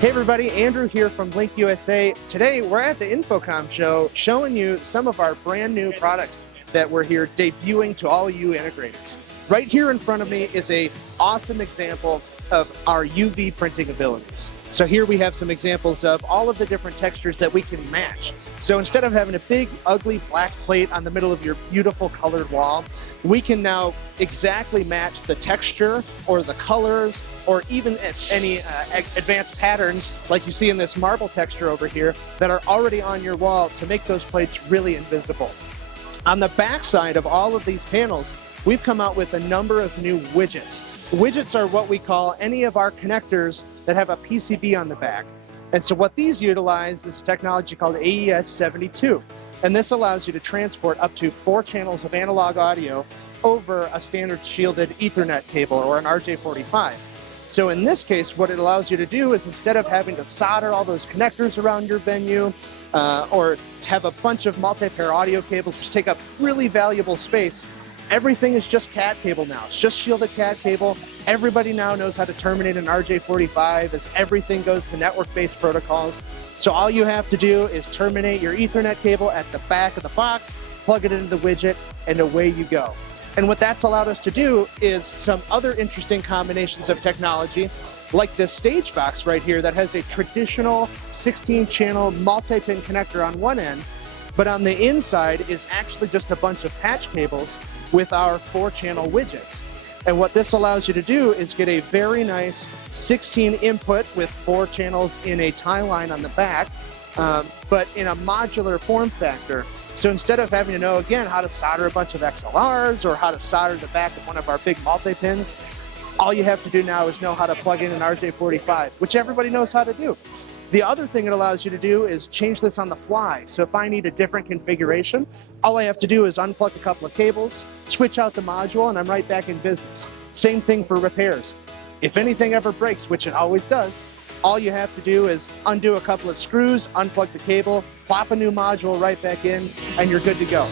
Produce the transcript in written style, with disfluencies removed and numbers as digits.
Hey everybody, Andrew here from Link USA. Today we're at the InfoComm show showing you some of our brand new products that we're here debuting to all you integrators. Right here in front of me is an awesome example of our UV printing abilities. So here we have some examples of all of the different textures that we can match. So instead of having a big ugly black plate on the middle of your beautiful colored wall, we can now exactly match the texture or the colors or even any advanced patterns like you see in this marble texture over here that are already on your wall to make those plates really invisible. On the back side of all of these panels, we've come out with a number of new widgets. Widgets are what we call any of our connectors that have a PCB on the back. And so what these utilize is technology called AES-72. And this allows you to transport up to 4 channels of analog audio over a standard shielded Ethernet cable or an RJ45. So in this case, what it allows you to do is instead of having to solder all those connectors around your venue or have a bunch of multi-pair audio cables which take up really valuable space, everything is just CAT cable now. It's just shielded CAT cable. Everybody now knows how to terminate an RJ45 as everything goes to network-based protocols. So all you have to do is terminate your Ethernet cable at the back of the box, plug it into the widget, and away you go. And what that's allowed us to do is some other interesting combinations of technology, like this stage box right here that has a traditional 16-channel multi-pin connector on one end, but on the inside is actually just a bunch of patch cables with our 4-channel widgets. And what this allows you to do is get a very nice 16 input with 4 channels in a tie line on the back, but in a modular form factor. So instead of having to know, again, how to solder a bunch of XLRs or how to solder the back of one of our big multi-pins, all you have to do now is know how to plug in an RJ45, which everybody knows how to do. The other thing it allows you to do is change this on the fly. So if I need a different configuration, all I have to do is unplug a couple of cables, switch out the module, and I'm right back in business. Same thing for repairs. If anything ever breaks, which it always does, all you have to do is undo a couple of screws, unplug the cable, plop a new module right back in, and you're good to go.